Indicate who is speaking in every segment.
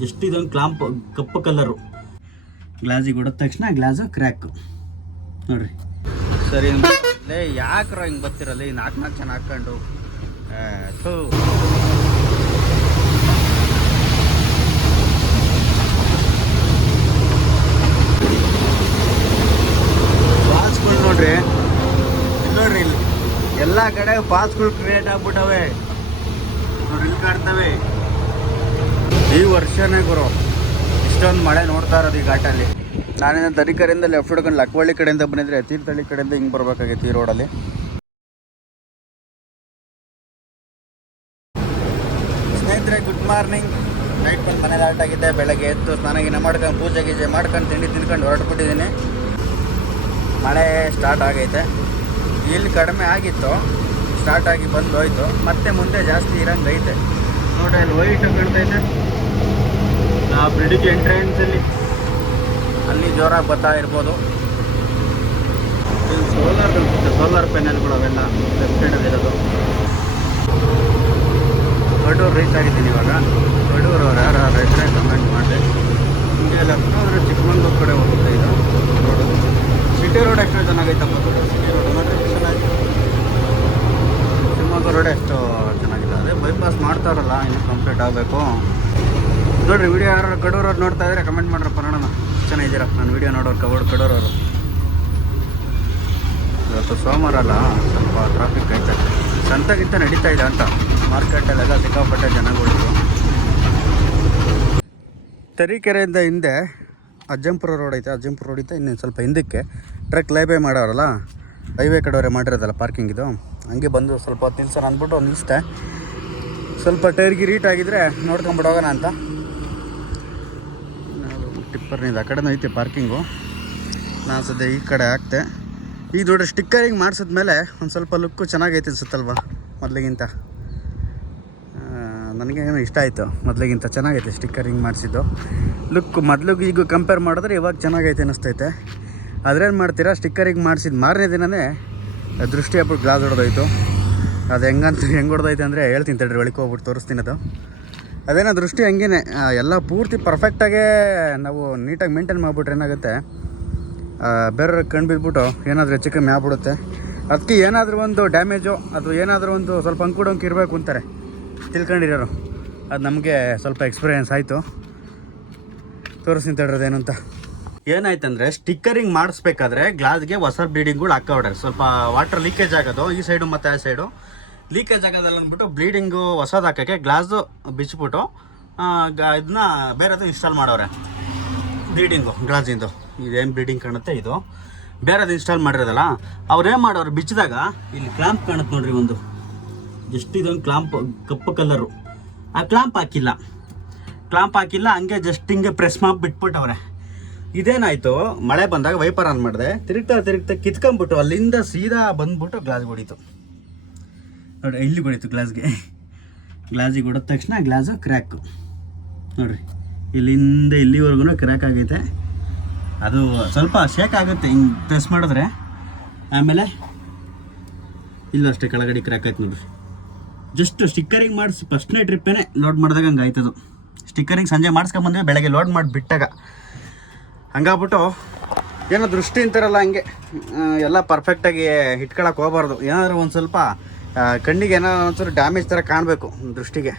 Speaker 1: Just ಇದೊಂದು clamp, ಕಪ್ಪು colour ಗ್ಲಾಸಿಗೆ ಹೊಡೆದ ತಕ್ಷಣ ಗ್ಲಾಸು ಕ್ರ್ಯಾಕ್ ನೋಡ್ರಿ. ಸರಿ ಲೇ, ಯಾಕ್ರ ಹಿಂಗೆ ಬರ್ತಿರಲ್ಲ? ಈ ನಾಲ್ಕು ನಾಲ್ಕು ಜನ ಹಾಕ್ಕೊಂಡು ಥು. ನೋಡ್ರಿ. ನೋಡ್ರಿ ಇಲ್ಲಿ. ಎಲ್ಲ ಕಡೆ ಪಾಸ್ಗಳು ಕ್ರಿಯೇಟ್ ಆಗ್ಬಿಟ್ಟವೆ. ನೋಡ್ರಿ, ಇಲ್ಲಿ ಕಾಡ್ತವೆ ಈ ವರ್ಷನೇ ಗುರು, ಇಷ್ಟೊಂದು ಮಳೆ ನೋಡ್ತಾ ಇರೋದು ಈ ಘಾಟಲ್ಲಿ. ನಾನಿನ್ನ ತರೀಕರಿಂದ ಲೆಫ್ಟ್ ಹಿಡ್ಕೊಂಡು ಲಕ್ವಳ್ಳಿ ಕಡೆಯಿಂದ ಬಂದಿದ್ರೆ ತೀರ್ಥಹಳ್ಳಿ ಕಡೆಯಿಂದ ಹಿಂಗೆ ಬರ್ಬೇಕಾಗಿತ್ತು ಈ ರೋಡಲ್ಲಿ ಸ್ನೇಹಿತರೆ ಗುಡ್ ಮಾರ್ನಿಂಗ್ ನೈಟ್ ಬಂದು ಮನೇಲಿ ಆಲ್ಟ್ ಆಗಿದ್ದೆ, ಬೆಳಗ್ಗೆ ಎದ್ದು ಸ್ನಾನ ಗಿನ ಮಾಡ್ಕೊಂಡು ಪೂಜೆ ಗೀಜೆ ಮಾಡ್ಕೊಂಡು ತಿಂಡಿ ತಿನ್ಕೊಂಡು ಹೊರಟ್ಬಿಟ್ಟಿದ್ದೀನಿ. ಮಳೆ ಸ್ಟಾರ್ಟ್ ಆಗೈತೆ. ಇಲ್ಲಿ ಕಡಿಮೆ ಆಗಿತ್ತು ಸ್ಟಾರ್ಟ್ ಆಗಿ ಬಂದು ಹೋಯ್ತು. ಮತ್ತೆ ಮುಂದೆ ಜಾಸ್ತಿ ಇರಂಗೈತೆ ನೋಡ್ರಿ, ಅಲ್ಲಿ ವೈಟ್ ಕಾಣ್ತೈತೆ ಬ್ರಿಡ್ಜ್ ಎಂಟ್ರೆನ್ಸಲ್ಲಿ ಅಲ್ಲಿ. ಜೋರಾಗಿ ಬರ್ತಾ ಇರ್ಬೋದು. ಇಲ್ಲಿ ಸೋಲಾರ್ ಸೋಲಾರ್ ಪ್ಯಾನೆಲ್ಗಳು ಅವೆಲ್ಲ ಲೆಫ್ಟ್ ಸೈಡಲ್ಲಿ ಇರೋದು. ಕಡೂರು ರೀಚ್ ಆಗಿದ್ದೀನಿ ಇವಾಗ. ಕಡೂರು ಅವ್ರು ಯಾರು ಇದ್ರೆ ಕಮೆಂಟ್ ಮಾಡಿದೆ. ಹಿಂಗೆ ಲೆಫ್ಟ್ ಹೋದ್ರೆ ಚಿಕ್ಕಮಂಗ್ಳೂರು ಕಡೆ ಹೋಗುತ್ತೆ ಇದು ರೋಡು ಸಿಟಿ ರೋಡ್ ಎಷ್ಟೋ ಚೆನ್ನಾಗೈತಪ್ಪ ಸಿಟಿ ರೋಡ್ ನೋಡ್ರಿ ಚೆನ್ನಾಗಿ ಶಿವಮೊಗ್ಗ ರೋಡ್ ಎಷ್ಟು ಚೆನ್ನಾಗಿದೆ ಅದೇ ಬೈಪಾಸ್ ಮಾಡ್ತಾರಲ್ಲ ಇನ್ನು ಕಂಪ್ಲೀಟ್ ಆಗಬೇಕು ನೋಡ್ರಿ ವಿಡಿಯೋ ಅವ್ರು ನೋಡ್ತಾ ಇದ್ರೆ ಕಮೆಂಟ್ ಮಾಡ್ರಪ್ಪ ನೋಡೋಣ ಚೆನ್ನಾಗಿದ್ದೀರ ನಾನು ವಿಡಿಯೋ ನೋಡೋರು ಕವಡ್ ಕಡೂರವರು. ಇವತ್ತು ಸೋಮವಾರ ಅಲ್ಲ, ಸ್ವಲ್ಪ ಟ್ರಾಫಿಕ್ ಐತೆ. ಸಂತಗಿಂತ ನಡೀತಾ ಇದೆ ಅಂತ. ಮಾರ್ಕೆಟಲ್ಲೆಲ್ಲ ಸಿಕ್ಕಾಪಟ್ಟೆ ಜನಗಳು ತರೀಕೆರೆಯಿಂದ ಹಿಂದೆ ಅಜ್ಜಂಪುರ ರೋಡ್ ಐತೆ. ಅಜ್ಜಂಪುರ ರೋಡ್ ಐತೆ ಇನ್ನೊಂದು ಸ್ವಲ್ಪ ಹಿಂದಕ್ಕೆ ಟ್ರಕ್ ಲೈಬೇ ಮಾಡೋರಲ್ಲ? ಹೈವೇ ಕಡೆಯವರೇ ಮಾಡಿರೋದಲ್ಲ ಪಾರ್ಕಿಂಗ್ ಇದು? ಹಂಗೆ ಬಂದು ಸ್ವಲ್ಪ ಹೊತ್ತು ನಿಲ್ಸೋಣ ಅಂದ್ಬಿಟ್ಟು ನಿಲ್ಲಿಸ್ದೆ ಸ್ವಲ್ಪ ಟೈರ್ಗೆ ರೀಟ್ ಆಗಿದ್ರೆ ನೋಡ್ಕೊಂಬಿಡೋಗೋಣ ಹೋಗೋಣ ಅಂತ ಇದು ಆ ಕಡೆನೂ ಐತೆ ಪಾರ್ಕಿಂಗು. ನಾನು ಸದ್ಯ ಈ ಕಡೆ ಹಾಕ್ತೆ. ಈಗ ನೋಡ್ರಿ ಸ್ಟಿಕ್ಕರಿಂಗ್ ಮಾಡಿಸಿದ್ಮೇಲೆ ಒಂದು ಸ್ವಲ್ಪ ಲುಕ್ಕು ಚೆನ್ನಾಗೈತೆ ಅನ್ಸುತ್ತಲ್ವ, ಮೊದಲಿಗಿಂತ. ನನಗೇನು ಇಷ್ಟ ಆಯಿತು, ಮೊದಲಿಗಿಂತ ಚೆನ್ನಾಗೈತೆ ಸ್ಟಿಕ್ಕರಿಂಗ್ ಮಾಡಿಸಿದ್ದು. ಲುಕ್ ಮೊದಲಿಗೆ ಈಗ ಕಂಪೇರ್ ಮಾಡಿದ್ರೆ ಇವಾಗ ಚೆನ್ನಾಗೈತೆ ಅನ್ನಿಸ್ತೈತೆ ಅದ್ರೇನು ಮಾಡ್ತೀರಾ ಸ್ಟಿಕ್ಕರಿಂಗ್ ಮಾಡಿಸಿದ ಮಾರನೇ ದಿನವೇ ದೃಷ್ಟಿ ಹಬ್ಬಕ್ಕೆ ಗ್ಲಾಸ್ ಹೊಡೆದೋಯ್ತು. ಅದು ಹೆಂಗಂತ, ಹೆಂಗೆ ಹೊಡೆದೈತೆ ಅಂದರೆ ಹೇಳ್ತೀನಿ ತಡ್ರಿ, ಒಳಗೆ ಹೋಗ್ಬಿಟ್ಟು ತೋರಿಸ್ತೀನಿ ಅದು. ಅದೇನೋ ದೃಷ್ಟಿ ಹಂಗೇನೆ. ಎಲ್ಲ ಪೂರ್ತಿ ಪರ್ಫೆಕ್ಟಾಗೇ ನಾವು ನೀಟಾಗಿ ಮೇಂಟೈನ್ ಮಾಡಿಬಿಟ್ರೆ ಏನಾಗುತ್ತೆ? ಬೇರೆಯವ್ರ ಬೇರೆ ಕಣ್ಣು ಬಿದ್ದುಬಿಟ್ಟು ಏನಾದರೂ ಹೆಚ್ಚು ಕಮ್ಮಿ ಆಗ್ಬಿಡುತ್ತೆ. ಅದಕ್ಕೆ ಏನಾದರೂ ಒಂದು ಡ್ಯಾಮೇಜು ಅಥವಾ ಏನಾದರೂ ಒಂದು ಸ್ವಲ್ಪ ಅಂಕುಡಂಕು ಇರಬೇಕು ಅಂತಾರೆ. ತಿಳ್ಕೊಂಡಿರೋರು. ಅದು ನಮಗೆ ಸ್ವಲ್ಪ ಎಕ್ಸ್ಪೀರಿಯೆನ್ಸ್ ಆಯಿತು. ತೋರಿಸ್ತೀನಿ ಅಂತ. ಏನಾಯ್ತಂದ್ರೆ ಸ್ಟಿಕ್ಕರಿಂಗ್ ಮಾಡಿಸ್ಬೇಕಾದ್ರೆ ಗ್ಲಾಸ್ಗೆ ಹೊಸ ಬ್ಲೀಡಿಂಗ್ಗಳು ಹಾಕವ್ರೆ ಸ್ವಲ್ಪ ವಾಟರ್ ಲೀಕೇಜ್ ಆಗೋದು, ಈ ಸೈಡು ಮತ್ತು ಆ ಸೈಡು ಲೀಕೇಜ್ ಆಗೋದಲ್ಲ ಅಂದ್ಬಿಟ್ಟು ಬ್ಲೀಡಿಂಗು ಹೊಸದು ಹಾಕೋಕ್ಕೆ ಗ್ಲಾಸ್ದು ಬಿಚ್ಚಿಬಿಟ್ಟು ಇದನ್ನ ಬೇರೆದು ಇನ್ಸ್ಟಾಲ್ ಮಾಡವ್ರೆ ಬ್ಲೀಡಿಂಗು ಗ್ಲಾಸಿಂದು ಇದೇನು ಬ್ಲೀಡಿಂಗ್ ಕಾಣುತ್ತೆ ಇದು? ಬೇರೆದು ಇನ್ಸ್ಟಾಲ್ ಮಾಡಿರೋದಲ್ಲ, ಅವ್ರು ಏನು ಮಾಡೋರು ಬಿಚ್ಚಿದಾಗ, ಇಲ್ಲಿ ಕ್ಲಾಂಪ್ ಕಾಣುತ್ತೆ ನೋಡ್ರಿ ಒಂದು. ಜಸ್ಟ್ ಇದೊಂದು ಕ್ಲಾಂಪ್ ಕಪ್ಪು ಕಲರು ಆ ಕ್ಲಾಂಪ್ ಹಾಕಿಲ್ಲ. ಕ್ಲಾಂಪ್ ಹಾಕಿಲ್ಲ, ಹಂಗೆ ಜಸ್ಟ್ ಹಿಂಗೆ ಪ್ರೆಸ್ ಮಾಡಿ ಬಿಟ್ಬಿಟ್ಟವ್ರೆ. ಇದೇನಾಯಿತು, ಮಳೆ ಬಂದಾಗ ವೈಪರ್ ಆನ್ ಮಾಡಿದೆ, ತಿರುಗ್ತಾ ತಿರುಗ್ತಾ ಕಿತ್ಕೊಂಡ್ಬಿಟ್ಟು ಅಲ್ಲಿಂದ ಸೀದಾ ಬಂದ್ಬಿಟ್ಟು ಗ್ಲಾಸ್ ಹೊಡಿತು. ನೋಡಿ ಇಲ್ಲಿ ಹೊಡಿತು ಗ್ಲಾಸ್ಗೆ. ಗ್ಲಾಸಿಗೆ ಹೊಡೆದ ತಕ್ಷಣ ಗ್ಲಾಸು ಕ್ರ್ಯಾಕು ನೋಡ್ರಿ, ಇಲ್ಲಿಂದ ಇಲ್ಲಿವರೆಗೂ ಕ್ರ್ಯಾಕ್ ಆಗೈತೆ. ಅದು ಸ್ವಲ್ಪ ಶೇಕ್ ಆಗುತ್ತೆ, ಹಿಂಗೆ ಪ್ರೆಸ್ ಮಾಡಿದ್ರೆ. ಆಮೇಲೆ, ಇಲ್ಲೂ ಅಷ್ಟೇ ಕೆಳಗಡೆ ಕ್ರ್ಯಾಕ್ ಆಯ್ತು ನೋಡ್ರಿ. ಜಸ್ಟ್ ಸ್ಟಿಕ್ಕರಿಂಗ್ ಮಾಡಿಸಿ ಫಸ್ಟ್ನೇ ಟ್ರಿಪ್ಪೇ ಲೋಡ್ ಮಾಡಿದಾಗ ಹಂಗೆ ಆಯ್ತದು. ಸ್ಟಿಕ್ಕರಿಂಗ್ ಸಂಜೆ ಮಾಡಿಸ್ಕೊಂಬಂದ್ವಿ ಬೆಳಗ್ಗೆ ಲೋಡ್ ಮಾಡಿ ಬಿಟ್ಟಾಗ. ಹಂಗಾಗ್ಬಿಟ್ಟು, ಏನೋ ದೃಷ್ಟಿ ಅಂತಾರಲ್ಲ ಹಂಗೆ. ಎಲ್ಲ ಪರ್ಫೆಕ್ಟಾಗಿ ಇಟ್ಕೊಳಕ್ಕೆ ಹೋಗ್ಬಾರ್ದು. ಏನಾದರೂ ಒಂದು ಸ್ವಲ್ಪ ಕಣ್ಣಿಗೆ ಏನೋ ಒಂಚೂರು ಡ್ಯಾಮೇಜ್ ಥರ ಕಾಣಬೇಕು ದೃಷ್ಟಿಗೆ.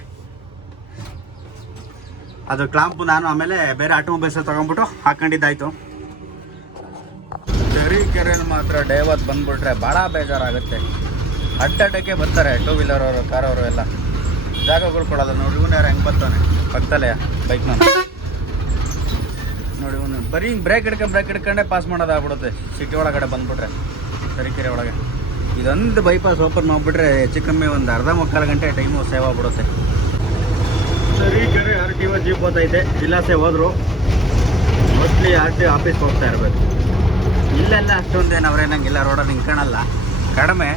Speaker 1: ಅದು ಕ್ಲಾಂಪು ನಾನು ಆಮೇಲೆ ಬೇರೆ ಆಟೋಮೊಬೈಲ್ಸಲ್ಲಿ ತೊಗೊಂಡ್ಬಿಟ್ಟು ಹಾಕೊಂಡಿದ್ದಾಯ್ತು. ತರೀಕೆರೆಯಲ್ಲಿ ಮಾತ್ರ ಡೈವತ್ ಬಂದ್ಬಿಟ್ರೆ ಭಾಳ ಬೇಜಾರಾಗುತ್ತೆ. ಅಡ್ಡಾಟಕ್ಕೆ ಬರ್ತಾರೆ ಟೂ ವೀಲರ್ ಅವರು ಕಾರ್ ಅವರು ಎಲ್ಲ. ಜಾಗಗಳು ಕೊಡೋದು ನೋಡಿ, ಇವನು ಯಾರು ಹೆಂಗೆ ಬರ್ತಾನೆ ಪಕ್ಕದಲ್ಲೇ ಬೈಕ್ನ ನೋಡಿ, ಇವನು ಬರೀ ಬ್ರೇಕ್ ಹಿಡ್ಕೊಂಡು ಬ್ರೇಕ್ ಹಿಡ್ಕೊಂಡೇ ಪಾಸ್ ಮಾಡೋದಾಗ್ಬಿಡುತ್ತೆ. ಸಿಟಿ ಒಳಗಡೆ ಬಂದ್ಬಿಟ್ರೆ ತರೀಕೆರೆ ಒಳಗೆ. ಇದೊಂದು ಬೈಪಾಸ್ ಓಪನ್ ಮಾಡಿಬಿಟ್ರೆ ಹೆಚ್ಚು ಕಮ್ಮಿ ಒಂದು ಅರ್ಧ ಮುಕ್ಕಾಲು ಗಂಟೆ ಟೈಮು ಸೇವ್ ಆಗ್ಬಿಡುತ್ತೆ. Tarikere R T O jeep ಓದೈತೆ ಜಿಲ್ಲಾಸೆ ಹೋದ್ರು. ಮೋಸ್ಟ್ಲಿ ಆರ್ ಟಿ ಆಫೀಸ್ ಹೋಗ್ತಾ ಇರಬೇಕು. ಇಲ್ಲೆಲ್ಲ ಅಷ್ಟೊಂದೇನು ಅವ್ರೇನಂಗಿಲ್ಲ ರೋಡಲ್ಲಿ ನಿಂತ್ಕೊಳಲ್ಲ ಕಡಿಮೆ.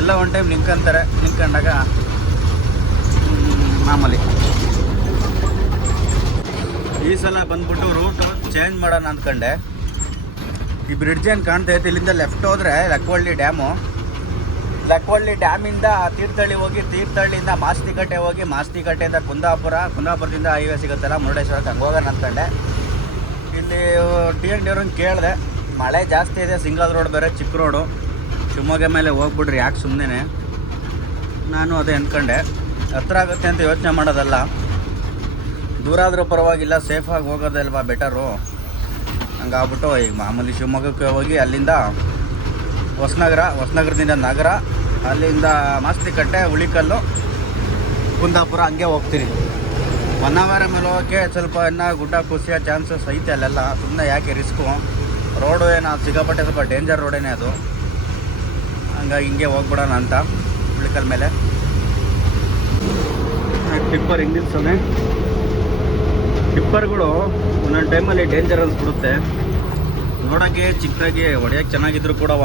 Speaker 1: ಎಲ್ಲ ಒನ್ ಟೈಮ್ ನಿಂತ್ಕೊಂತಾರೆ. ನಿಂತ್ಕೊಂಡಾಗ ಮಾಮೂಲಿ. ಈ ಸಲ ಬಂದ್ಬಿಟ್ಟು ರೂಟ್ ಚೇಂಜ್ ಮಾಡೋಣ ಅಂದ್ಕೊಂಡೆ. ಈ ಬ್ರಿಡ್ಜ್ ಏನು ಕಾಣ್ತಾ ಐತೆ ಇಲ್ಲಿಂದ ಲೆಫ್ಟ್ ಹೋದ್ರೆ ಲಕ್ವಳ್ಳಿ ಡ್ಯಾಮು ಲಕ್ವಳ್ಳಿ ಡ್ಯಾಮಿಂದ ತೀರ್ಥಹಳ್ಳಿ ಹೋಗಿ ತೀರ್ಥಹಳ್ಳಿಯಿಂದ ಮಾಸ್ತಿಕಟ್ಟೆ ಹೋಗಿ ಮಾಸ್ತಿಕಟ್ಟೆಯಿಂದ ಕುಂದಾಪುರ, ಕುಂದಾಪುರದಿಂದ ಹೈವೇ ಸಿಗುತ್ತಲ್ಲ, ಮುರುಡೇಶ್ವರಕ್ಕೆ ಹಂಗೆ ಹೋಗೋಣ ಅಂದ್ಕೊಂಡೆ ಇಲ್ಲಿ ಟಿ ಎನ್ ಡಿಯವ್ರನ್ನ ಕೇಳಿದೆ, ಮಳೆ ಜಾಸ್ತಿ ಇದೆ, ಸಿಂಗಲ್ ರೋಡ್ ಬೇರೆ, ಚಿಕ್ಕ ರೋಡು ಶಿವಮೊಗ್ಗ ಮೇಲೆ ಹೋಗ್ಬಿಡ್ರಿ, ಯಾಕೆ ಸುಮ್ಮನೆ ನಾನು ಅದೇ ಅಂದ್ಕೊಂಡೆ ಹತ್ರ ಆಗುತ್ತೆ ಅಂತ ಯೋಚನೆ ಮಾಡೋದಲ್ಲ. ದೂರ ಆದರೂ ಪರವಾಗಿಲ್ಲ ಸೇಫಾಗಿ ಹೋಗೋದಲ್ವಾ ಬೆಟರು ಹಂಗಾಗ್ಬಿಟ್ಟು, ಈಗ ಮಾಮೂಲಿ ಶಿವಮೊಗ್ಗಕ್ಕೆ ಹೋಗಿ ಅಲ್ಲಿಂದ ಹೊಸನಗರ, ಹೊಸನಗರದಿಂದ ನಗರ, ಅಲ್ಲಿಂದ ಮಾಸ್ತಿಕಟ್ಟೆ ಉಳಿಕಲ್ಲು ಕುಂದಾಪುರ ಹಂಗೆ ಹೋಗ್ತೀನಿ ಒನ್ ಅವರ್ ಮೇಲೆ ಹೋಗೋಕ್ಕೆ ಸ್ವಲ್ಪ ಇನ್ನು ಗುಡ್ಡ ಕುಸಿಯೋ ಚಾನ್ಸಸ್ ಐತೆ ಅಲ್ಲೆಲ್ಲ. ಸುಮ್ಮನೆ ಯಾಕೆ ರಿಸ್ಕು? ರೋಡು ಏನು, ಸಿಕ್ಕಾಪಟ್ಟೆ ಸ್ವಲ್ಪ ಡೇಂಜರ್ ರೋಡೇನೆ ಅದು. ಹಂಗಾಗಿ ಹಿಂಗೆ ಹೋಗ್ಬಿಡೋಣ ಅಂತ ಉಳಿಕಲ್ ಮೇಲೆ. ಟಿಪ್ಪರ್ ಹಿಂಗೆ ನಿಲ್ಸೋನೆ ಟಿಪ್ಪರ್ಗಳು ಒಂದೊಂದು ಟೈಮಲ್ಲಿ ಡೇಂಜರ್ ಅನ್ಸ್ಬಿಡುತ್ತೆ ನೋಡೋಕ್ಕೆ ಚಿಕ್ಕದಾಗಿ, ಹೊಡೆಯೋಕ್ಕೆ ಚೆನ್ನಾಗಿದ್ರು ಕೂಡವ.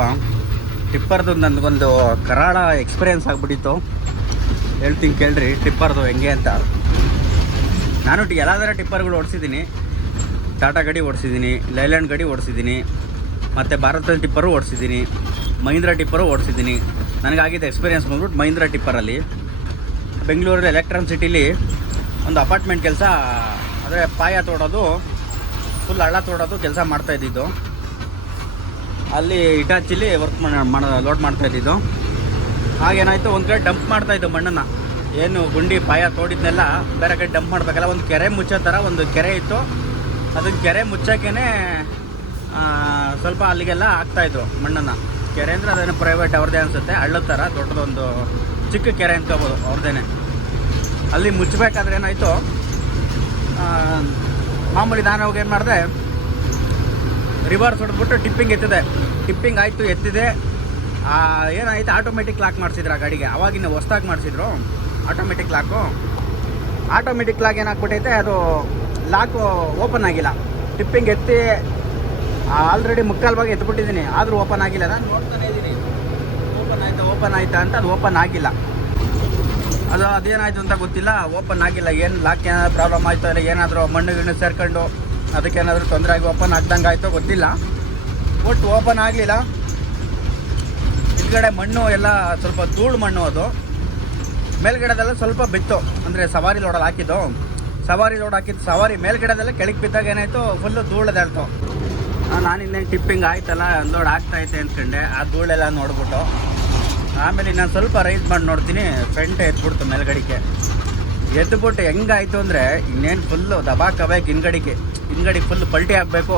Speaker 1: ಟಿಪ್ಪರ್ದು ನನಗೊಂದು ಕರಾಳ ಎಕ್ಸ್ಪೀರಿಯೆನ್ಸ್ ಆಗಿಬಿಟ್ಟಿತ್ತು. ಹೇಳ್ತೀನಿ ಕೇಳ್ರಿ, ಟಿಪ್ಪರ್ದು ಹೆಂಗೆ ಅಂತ. ನಾನು ಎಲ್ಲ ಥರ ಟಿಪ್ಪರ್ಗಳು ಓಡಿಸಿದ್ದೀನಿ. ಟಾಟಾ ಗಾಡಿ ಓಡಿಸಿದ್ದೀನಿ, ಲೈಲ್ಯಾಂಡ್ ಗಾಡಿ ಓಡಿಸಿದ್ದೀನಿ, ಮತ್ತು ಭಾರತದ ಟಿಪ್ಪರು ಓಡಿಸಿದ್ದೀನಿ, ಮಹೀಂದ್ರ ಟಿಪ್ಪರು ಓಡಿಸಿದ್ದೀನಿ. ನನಗಾಗಿದ್ದ ಎಕ್ಸ್ಪೀರಿಯೆನ್ಸ್ ಬಂದ್ಬಿಟ್ಟು ಮಹೀಂದ್ರ ಟಿಪ್ಪರಲ್ಲಿ. ಬೆಂಗಳೂರಲ್ಲಿ ಎಲೆಕ್ಟ್ರಾನ್ ಸಿಟಿಲಿ ಒಂದು ಅಪಾರ್ಟ್ಮೆಂಟ್ ಕೆಲಸ ಅಂದರೆ ಪಾಯ ತೋಡೋದು ಫುಲ್ ಹಳ್ಳ ತೋಡೋದು ಕೆಲಸ ಮಾಡ್ತಾ ಇದ್ದಿದ್ದು. ಅಲ್ಲಿ ಇಟಾಚಿಲಿ ವರ್ಕ್ ಮಾಡ ಲೋಡ್ ಮಾಡ್ತಾ ಇದ್ದಿದ್ದು. ಹಾಗೇನಾಯಿತು ಒಂದು ಕಡೆ ಡಂಪ್ ಮಾಡ್ತಾ ಇದ್ದು ಮಣ್ಣನ್ನು. ಏನು ಗುಂಡಿ, ಪಾಯ ತೋಡಿದ್ನೆಲ್ಲ ಬೇರೆ ಕಡೆ ಡಂಪ್ ಮಾಡಬೇಕಲ್ಲ, ಒಂದು ಕೆರೆ ಮುಚ್ಚೋ ಥರ ಒಂದು ಕೆರೆ ಇತ್ತು. ಅದನ್ನ ಕೆರೆ ಮುಚ್ಚೋಕ್ಕೇ ಸ್ವಲ್ಪ ಅಲ್ಲಿಗೆಲ್ಲ ಹಾಕ್ತಾಯಿದ್ರು ಮಣ್ಣನ್ನು. ಕೆರೆ ಅಂದರೆ ಅದೇನು ಪ್ರೈವೇಟ್ ಅವ್ರದ್ದೇ ಅನಿಸುತ್ತೆ ಹಳ್ಳದ ಥರ ದೊಡ್ಡದೊಂದು ಚಿಕ್ಕ ಕೆರೆ ಅಂದ್ಕೋಬೋದು ಅವ್ರದ್ದೇನೆ ಅಲ್ಲಿ ಮುಚ್ಚಬೇಕಾದ್ರೆ ಏನಾಯಿತು ಮಾಮೂಲಿ ನಾನು ಹೋಗಿ ಏನು ಮಾಡಿದೆ ರಿವರ್ಸ್ ಹೊಡೆದ್ಬಿಟ್ಟು ಟಿಪ್ಪಿಂಗ್ ಎತ್ತಿದೆ. ಟಿಪ್ಪಿಂಗ್ ಆಯಿತು, ಎತ್ತಿದೆ. ಏನಾಯಿತು? ಆಟೋಮೆಟಿಕ್ ಲಾಕ್ ಮಾಡಿಸಿದ್ರು ಆ ಗಾಡಿಗೆ ಅವಾಗಿನ ಹೊಸ್ದಾಗಿ ಮಾಡಿಸಿದ್ರು. ಆಟೋಮೆಟಿಕ್ ಲಾಕು ಆಟೋಮೆಟಿಕ್ ಲಾಕ್ ಏನಾಗ್ಬಿಟ್ಟೈತೆ? ಅದು ಲಾಕು ಓಪನ್ ಆಗಿಲ್ಲ. ಟಿಪ್ಪಿಂಗ್ ಎತ್ತಿ ಆಲ್ರೆಡಿ ಮುಕ್ಕಾಲು ಭಾಗ ಎತ್ಬಿಟ್ಟಿದ್ದೀನಿ. ಆದರೂ ಓಪನ್ ಆಗಿಲ್ಲ. ನಾನು ನೋಡ್ತಾನೆ ಇದ್ದೀನಿ. ಓಪನ್ ಆಯಿತಾ ಓಪನ್ ಆಯಿತಾ ಅಂತ ಅದು ಓಪನ್ ಆಗಿಲ್ಲ. ಅದು ಅದೇನಾಯಿತು ಅಂತ ಗೊತ್ತಿಲ್ಲ. ಓಪನ್ ಆಗಿಲ್ಲ. ಏನು ಲಾಕ್ ಏನಾದರೂ ಪ್ರಾಬ್ಲಮ್ ಆಯಿತು ಇಲ್ಲ? ಏನಾದರೂ ಮಣ್ಣು, ಗಿಣ್ಣು ಸೇರ್ಕೊಂಡು ಅದಕ್ಕೇನಾದರೂ ತೊಂದರೆ ಆಗಿ ಓಪನ್ ಆಗ್ದಂಗೆ ಆಯಿತೋ ಗೊತ್ತಿಲ್ಲ. ಒಟ್ಟು ಓಪನ್ ಆಗಲಿಲ್ಲ. ಹಿಂದ್ಗಡೆ ಮಣ್ಣು ಎಲ್ಲ ಸ್ವಲ್ಪ ಧೂಳು ಮಣ್ಣು ಅದು. ಮೇಲ್ಗಡೆದೆಲ್ಲ ಸ್ವಲ್ಪ ಬಿತ್ತು. ಅಂದರೆ ಸವಾರಿ ಲೋಡಲ್ಲಿ ಹಾಕಿದ್ದು. ಸವಾರಿ ಲೋಡ್ ಹಾಕಿದ್ದು ಸವಾರಿ ಮೇಲ್ಗಡೆದೆಲ್ಲ ಕೆಳಗೆ ಬಿದ್ದಾಗ ಏನಾಯಿತು? ಫುಲ್ಲು ಧೂಳದೇಳ್ತು ನಾನು ಇನ್ನೇನು ಟಿಪ್ಪಿಂಗ್ ಆಯ್ತಲ್ಲ ಲೋಡ್ ಆಗ್ತಾ ಐತೆ ಅಂದ್ಕೊಂಡೆ ಆ ಧೂಳೆಲ್ಲ ನೋಡ್ಬಿಟ್ಟು. ಆಮೇಲೆ ನಾನು ಸ್ವಲ್ಪ ರೈಸ್ ಮಾಡಿ ನೋಡ್ತೀನಿ. ಫ್ರಂಟ್ ಎದ್ಬಿಡ್ತು ಮೇಲ್ಗಡಿಕೆ. ಎದ್ಬಿಟ್ಟು ಹೆಂಗಾಯ್ತು ಅಂದರೆ ಇನ್ನೇನು ಫುಲ್ಲು ದಬಾಕಬೇಕು ಹಿಂದ್ಗಡಿಗೆ ಹಿಂದ್ಗಡಿ ಫುಲ್ ಪಲ್ಟಿ ಆಗಬೇಕು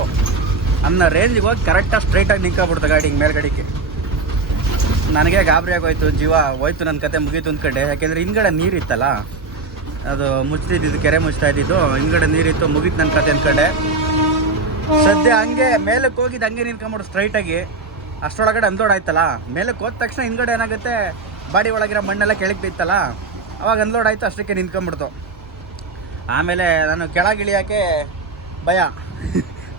Speaker 1: ಅನ್ನೋ ರೇಂಜಿಗೆ ಹೋಗಿ ಕರೆಕ್ಟಾಗಿ ಸ್ಟ್ರೈಟಾಗಿ ನಿಂತ್ಕೊಬಿಡ್ತು ಗಾಡಿ ಹಿಂಗೆ ಮೇಲ್ಗಡಿಗೆ. ನನಗೆ ಗಾಬರಿ ಆಗೋಯ್ತು, ಜೀವ. ಹೋಯ್ತು ನನ್ನ ಕತೆ ಮುಗೀತು ಅಂದ್ಕೊಂಡೆ. ಯಾಕೆಂದರೆ ಹಿಂಗಡೆ ನೀರಿತ್ತಲ್ಲ ಅದು ಮುಚ್ತಿದ್ದು ಕೆರೆ ಮುಚ್ತಾ ಇದ್ದಿದ್ದು, ಹಿಂದ್ಗಡೆ ನೀರಿತ್ತು ಮುಗೀತು ನನ್ನ ಕತೆ ಅಂದ್ಕೊಂಡೆ. ಸದ್ಯ ಹಂಗೆ ಮೇಲಕ್ಕೆ ಹೋಗಿದ್ದು ಹಂಗೆ ನಿಂತ್ಕೊಂಬಿಡು ಸ್ಟ್ರೈಟಾಗಿ ಅಷ್ಟರೊಳಗಡೆ ಅಂದೋಡಾಯ್ತಲ್ಲ ಮೇಲಕ್ಕೆ ಹೋದ ತಕ್ಷಣ ಹಿಂಗಡೆ ಏನಾಗುತ್ತೆ? ಬಾಡಿ ಒಳಗಿರೋ ಮಣ್ಣೆಲ್ಲ ಕೆಳಗೆ ಬಿತ್ತಲ್ಲ? ಅವಾಗ ಅನ್ಲೋಡ್ ಆಯಿತು, ಅಷ್ಟಕ್ಕೆ ನಿಂತ್ಕೊಂಡ್ಬಿಡ್ತು ಆಮೇಲೆ ನಾನು ಕೆಳಗೆ ಇಳಿಯೋಕ್ಕೆ ಭಯ.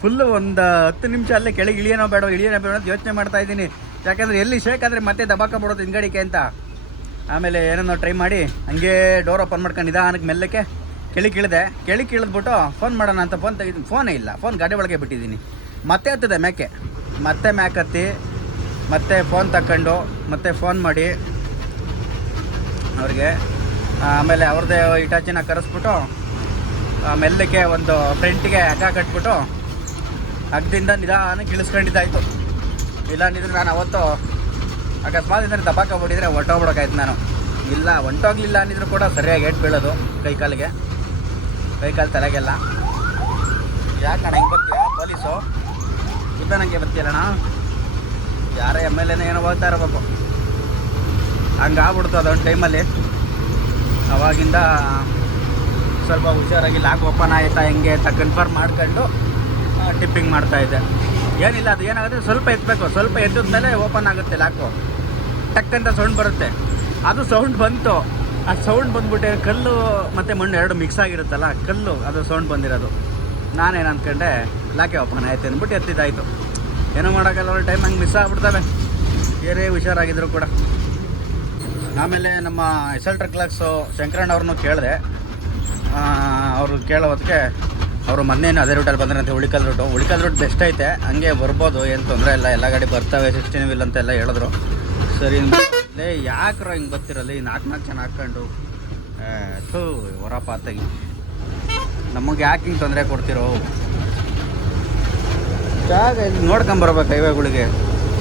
Speaker 1: ಫುಲ್ಲು ಒಂದು ಹತ್ತು ನಿಮಿಷ ಅಲ್ಲೇ ಕೆಳಗೆ ಇಳಿಯೋನೋ ಬೇಡ ಇಳಿಯೋನೋ ಬೇಡ ಅಂತ ಯೋಚನೆ ಮಾಡ್ತಾ ಇದ್ದೀನಿ. ಯಾಕಂದರೆ ಎಲ್ಲಿ ಶೇಕ್ ಆದರೆ ಮತ್ತೆ ದಬಾಕ ಬಿಡೋದು ಹಿಂಗಡಿಕೆ ಅಂತ. ಆಮೇಲೆ ಏನನ್ನೋ ಟ್ರೈ ಮಾಡಿ, ಹಂಗೆ ಡೋರ್ ಓಪನ್ ಮಾಡ್ಕೊಂಡು ನಿಧಾನಕ್ಕೆ ಮೆಲ್ಲಕ್ಕೆ ಕೆಳಗೆ ಇಳಿದೆ. ಕೆಳಗೆ ಇಳಿದ್ಬಿಟ್ಟು ಫೋನ್ ಮಾಡೋಣ ಅಂತ ಫೋನ್ ತೆಗಿದ್ದೀನಿ ಫೋನೇ ಇಲ್ಲ ಫೋನ್ ಗಾಡಿ ಒಳಗೆ ಬಿಟ್ಟಿದ್ದೀನಿ. ಮತ್ತೆ ಹತ್ತದೆ ಮ್ಯಾಕೆ. ಮತ್ತೆ ಮ್ಯಾಕ್ ಹತ್ತಿ, ಮತ್ತೆ ಫೋನ್ ತಕ್ಕೊಂಡು, ಮತ್ತೆ ಫೋನ್ ಮಾಡಿ ಅವ್ರಿಗೆ. ಆಮೇಲೆ ಅವ್ರದ್ದೇ ಇಟಾಚಿನ ಕರೆಸ್ಬಿಟ್ಟು ಮೆಲ್ಲಕ್ಕೆ ಒಂದು ಫ್ರಂಟಿಗೆ ಹಗ್ಗ ಕಟ್ಬಿಟ್ಟು ಹಗ್ಗದಿಂದ ನಿಧಾನಕ್ಕೆ ಇಳಿಸ್ಕೊಂಡಿದ್ದಾಯ್ತು ಇಲ್ಲ ಅಂದಿದ್ರೆ ನಾನು ಅವತ್ತು ಅಕಸ್ಮಾತ್ ಇದ್ರೆ ದಬಾಕ ಬಿಟ್ಟಿದ್ರೆ ನಾನು. ಇಲ್ಲ ಹೊಂಟೋಗ್ಲಿಲ್ಲ ಅಂದಿದ್ರು ಕೂಡ ಸರಿಯಾಗಿ ಏಟ್ ಬೀಳೋದು ಕೈಕಾಲಿಗೆ. ಕೈಕಾಲು ತಲೆಗೆಲ್ಲ. ಯಾಕೆ ನನಗೆ ಬರ್ತೀಯ? ಪೊಲೀಸು? ನನಗೆ ಬರ್ತೀಯಲ್ಲಣ್ಣ? ಯಾರೇ ಎಂ ಎಲ್ ಏನೋ ಹೋಗ್ತಾ ಇರಬೇಕು. ಹಂಗಾಗ್ಬಿಡ್ತು ಅದೊಂದು ಟೈಮಲ್ಲಿ ಅವಾಗಿಂದ ಸ್ವಲ್ಪ ಹುಷಾರಾಗಿ ಲಾಕ್ ಓಪನ್ ಆಯಿತಾ? ಹೆಂಗೆ ಅಂತ ಕನ್ಫರ್ಮ್ ಮಾಡ್ಕೊಂಡು ಟಿಪ್ಪಿಂಗ್ ಮಾಡ್ತಾ ಇದ್ದೆ. ಏನಿಲ್ಲ, ಅದು ಏನಾಗುತ್ತೆ? ಸ್ವಲ್ಪ ಎತ್ತಬೇಕು ಸ್ವಲ್ಪ ಎದ್ದಿದ್ಮೇಲೆ ಓಪನ್ ಆಗುತ್ತೆ ಲಾಕು ಟಕ್ ಅಂತ ಸೌಂಡ್ ಬರುತ್ತೆ. ಅದು ಸೌಂಡ್ ಬಂತು. ಆ ಸೌಂಡ್ ಬಂದ್ಬಿಟ್ಟೆ ಕಲ್ಲು ಮತ್ತು ಮಣ್ಣು ಎರಡು ಮಿಕ್ಸ್ ಆಗಿರುತ್ತಲ್ಲ, ಕಲ್ಲು, ಅದು ಸೌಂಡ್ ಬಂದಿರೋದು. ನಾನೇನು ಅಂದ್ಕೊಂಡೆ ಲಾಕೆ ಓಪನ್ ಆಯ್ತು ಅಂದ್ಬಿಟ್ಟು ಎತ್ತಿದ್ದಾಯಿತು. ಏನೋ ಮಾಡೋಕ್ಕಲ್ಲ ಒಂದು ಟೈಮ್ ಹಂಗೆ ಮಿಸ್ ಆಗ್ಬಿಡ್ತವೆ. ಏನೇ ಹುಷಾರಾಗಿದ್ರು ಕೂಡ. ಆಮೇಲೆ ನಮ್ಮ ಎಸ್ ಎಲ್ ಟ್ರಕ್ಲಾಕ್ಸು ಶಂಕರಣ್ಣವ್ರನ್ನೂ ಕೇಳಿದೆ. ಅವರು ಕೇಳೋದಕ್ಕೆ ಅವರು ಮೊನ್ನೇನು ಅದೇ ರೂಟಲ್ಲಿ ಬಂದ್ರೆ ಅಂತ Ulikal route Ulikal route best ಐತೆ. ಹಂಗೆ ಬರ್ಬೋದು, ಏನು ತೊಂದರೆ ಇಲ್ಲ. ಎಲ್ಲ ಗಾಡಿ ಬರ್ತವೆ ಸಿಕ್ಸ್ಟೀನ್ ವೀಲ್ ಅಂತೆಲ್ಲ ಹೇಳಿದ್ರು. ಸರಿ ಲೇ, ಯಾಕ್ರ ಹಿಂಗೆ ಬರ್ತಿರಲ್ಲ? ಈ ನಾಲ್ಕು ನಾಲ್ಕು ಜನ ಹಾಕ್ಕೊಂಡು ಥೂ ಹೊರಪ್ಪ ನಮಗೆ ಯಾಕೆ ಹಿಂಗೆ ತೊಂದರೆ ಕೊಡ್ತಿರೋ? ಜಾಗ ಇಲ್ಲಿ ನೋಡ್ಕೊಂಬರ್ಬೇಕು ಹೈವೇಗಳಿಗೆ.